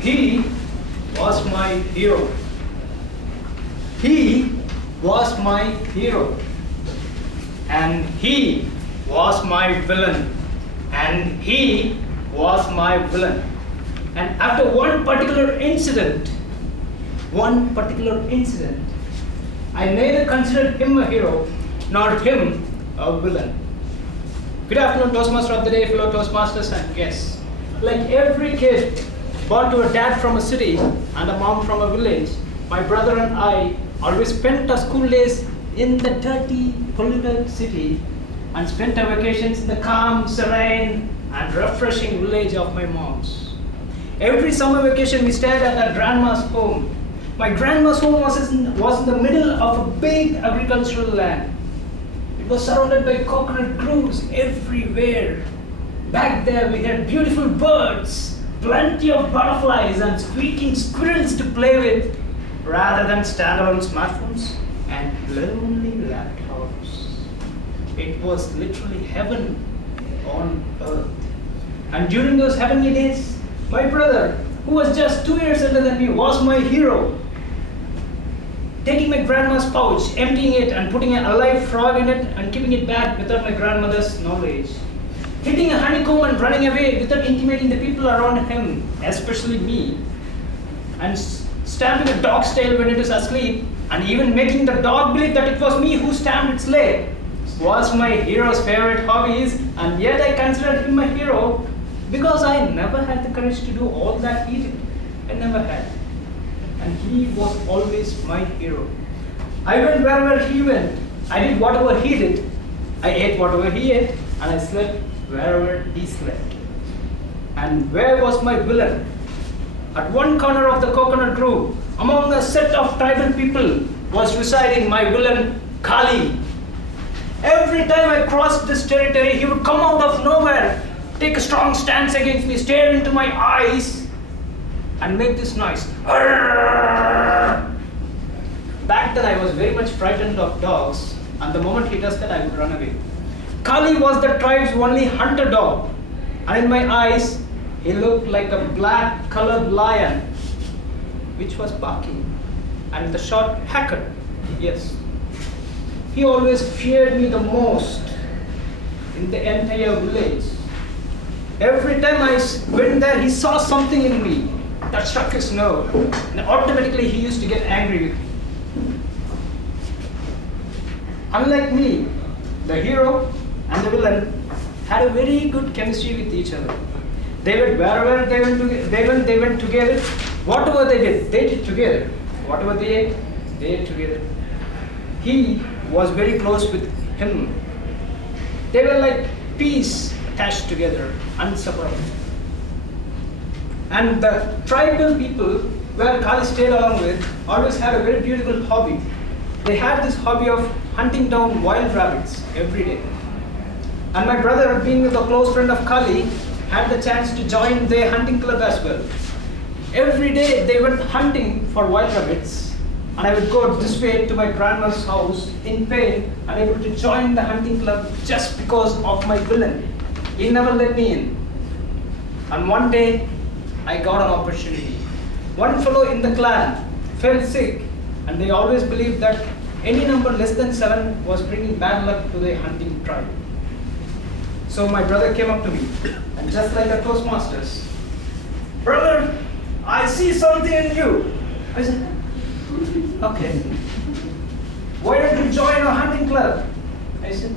He was my hero. He was my hero. And he was my villain. And he was my villain. And after one particular incident, I neither considered him a hero nor him a villain. Good afternoon, Toastmaster of the day, fellow Toastmasters and guests. Like every kid born to a dad from a city and a mom from a village, my brother and I always spent our school days in the dirty, polluted city and spent our vacations in the calm, serene and refreshing village of my mom's. Every summer vacation we stayed at our grandma's home. My grandma's home was in the middle of a big agricultural land. It was surrounded by coconut groves everywhere. Back there we had beautiful birds, plenty of butterflies and squeaking squirrels to play with, rather than standalone smartphones and lonely laptops. It was literally heaven on earth. And during those heavenly days, my brother, who was just 2 years older than me, was my hero. Taking my grandma's pouch, emptying it and putting an alive frog in it and keeping it back without my grandmother's knowledge. Hitting a honeycomb and running away without intimating the people around him, especially me. And stamping a dog's tail when it is asleep and even making the dog believe that it was me who stamped its leg was my hero's favorite hobbies, and yet I considered him a hero because I never had the courage to do all that he did. I never had. And he was always my hero. I went wherever he went. I did whatever he did. I ate whatever he ate. And I slept wherever he slept. And where was my villain? At one corner of the coconut grove, among a set of tribal people, was residing my villain, Kali. Every time I crossed this territory, he would come out of nowhere, take a strong stance against me, stare into my eyes, and make this noise. Back then I was very much frightened of dogs, and the moment he does that, I would run away. Kali was the tribe's only hunter dog, and in my eyes, he looked like a black-colored lion, which was barking, and with a short hacker. Yes. He always feared me the most in the entire village. Every time I went there, he saw something in me that struck his nerve, and automatically he used to get angry with me. Unlike me, the hero and the villain had a very good chemistry with each other. They went wherever they went together. Whatever they did together. Whatever they ate together. He was very close with him. They were like peas attached together, inseparable. And the tribal people where Kali stayed along with always had a very beautiful hobby. They had this hobby of hunting down wild rabbits every day. And my brother, being a close friend of Kali, had the chance to join their hunting club as well. Every day they went hunting for wild rabbits, and I would go this way to my grandma's house in pain, unable to join the hunting club just because of my villain. He never let me in. And one day, I got an opportunity. One fellow in the clan fell sick, and they always believed that any number less than 7 was bringing bad luck to the hunting tribe. So my brother came up to me, and just like the Toastmasters, "Brother, I see something in you." I said, "Okay. Why don't you join a hunting club?" I said,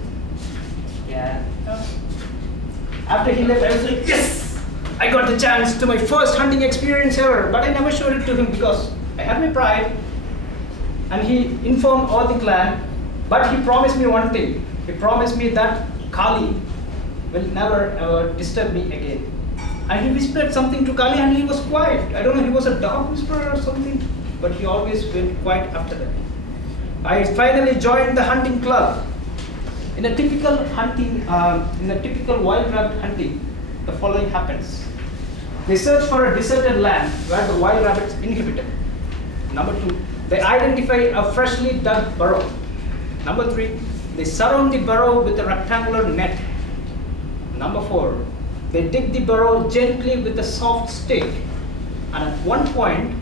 "Yeah." After he left, I was like, "Yes! I got the chance to my first hunting experience ever," but I never showed it to him because I had my pride. And he informed all the clan, but he promised me one thing. He promised me that Kali will never ever disturb me again. And he whispered something to Kali and he was quiet. I don't know, he was a dog whisperer or something, but he always went quiet after that. I finally joined the hunting club. In a typical wild rabbit hunting, the following happens. They search for a deserted land where the wild rabbits inhabited. Number 2, they identify a freshly dug burrow. Number 3, they surround the burrow with a rectangular net. Number 4, they dig the burrow gently with a soft stick. And at one point,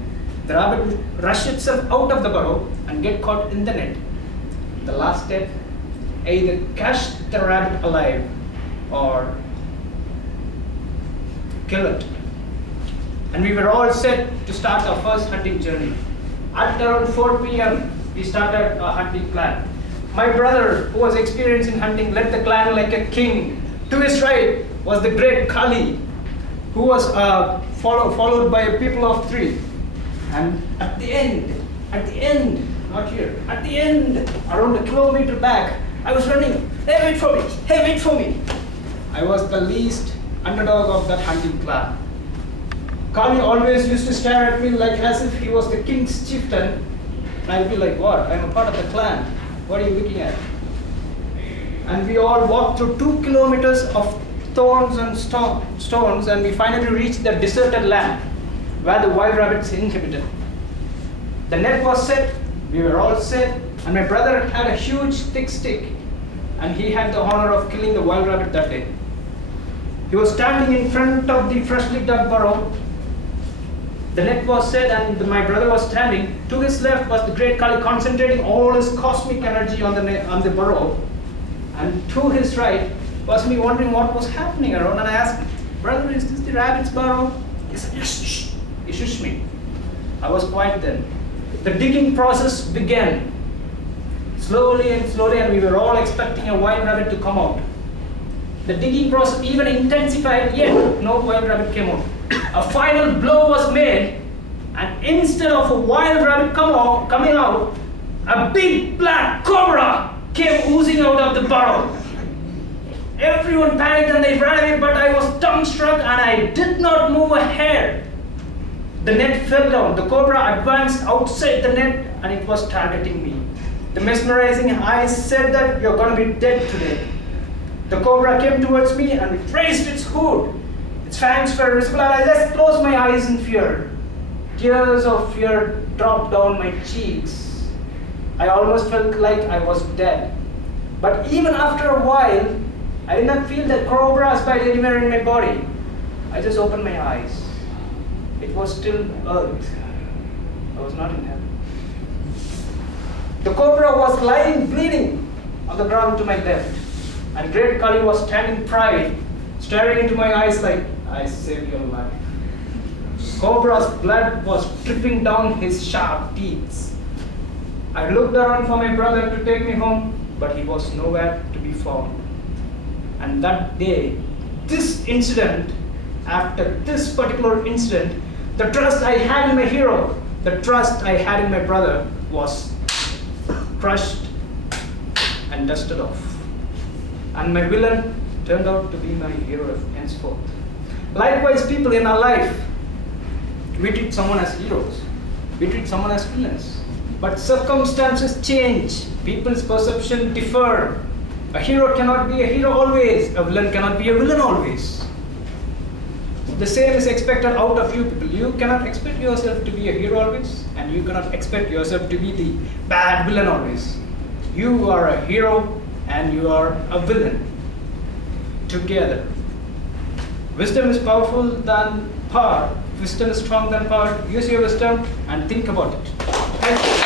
the rabbit would rush itself out of the burrow and get caught in the net. The last step, either catch the rabbit alive or kill it. And we were all set to start our first hunting journey. At around 4 p.m., we started a hunting plan. My brother, who was experienced in hunting, led the clan like a king. To his right was the great Kali, who was followed by a people of 3. And at the end, not here, at the end, around a kilometer back, I was running. Hey, wait for me! Hey, wait for me! I was the least underdog of that hunting clan. Kali always used to stare at me like as if he was the king's chieftain. And I'd be like, what? I'm a part of the clan. What are you looking at? And we all walked through 2 kilometers of thorns and stones, and we finally reached the deserted land where the wild rabbits inhabited. The net was set, we were all set, and my brother had a huge thick stick, and he had the honor of killing the wild rabbit that day. He was standing in front of the freshly dug burrow. The net was set and my brother was standing. To his left was the great Kali concentrating all his cosmic energy on the burrow. And to his right was me wondering what was happening around, and I asked, brother, is this the rabbit's burrow? He said, yes, shh. He shushed me. I was quiet then. The digging process began. Slowly, and we were all expecting a wild rabbit to come out. The digging process even intensified, yet no wild rabbit came out. A final blow was made, and instead of a wild rabbit coming out, a big black cobra came oozing out of the burrow. Everyone panicked and they ran away, but I was dumbstruck and I did not move a hair. The net fell down. The cobra advanced outside the net and it was targeting me. The mesmerizing eyes said that you're going to be dead today. The cobra came towards me and it raised its hood. Its fangs were visible and I just closed my eyes in fear. Tears of fear dropped down my cheeks. I almost felt like I was dead. But even after a while, I did not feel the cobra's bite anywhere in my body. I just opened my eyes. It was still earth. I was not in heaven. The cobra was lying bleeding on the ground to my left. And great Kali was standing pride, staring into my eyes like, I saved your life. Cobra's blood was dripping down his sharp teeth. I looked around for my brother to take me home, but he was nowhere to be found. And that day, after this particular incident, the trust I had in my hero, the trust I had in my brother was crushed and dusted off. And my villain turned out to be my hero henceforth. Likewise, people in our life, we treat someone as heroes, we treat someone as villains. But circumstances change, people's perception differ. A hero cannot be a hero always, a villain cannot be a villain always. The same is expected out of you people. You cannot expect yourself to be a hero always, and you cannot expect yourself to be the bad villain always. You are a hero and you are a villain together. Wisdom is powerful than power. Wisdom is strong than power. Use your wisdom and think about it. Thank you.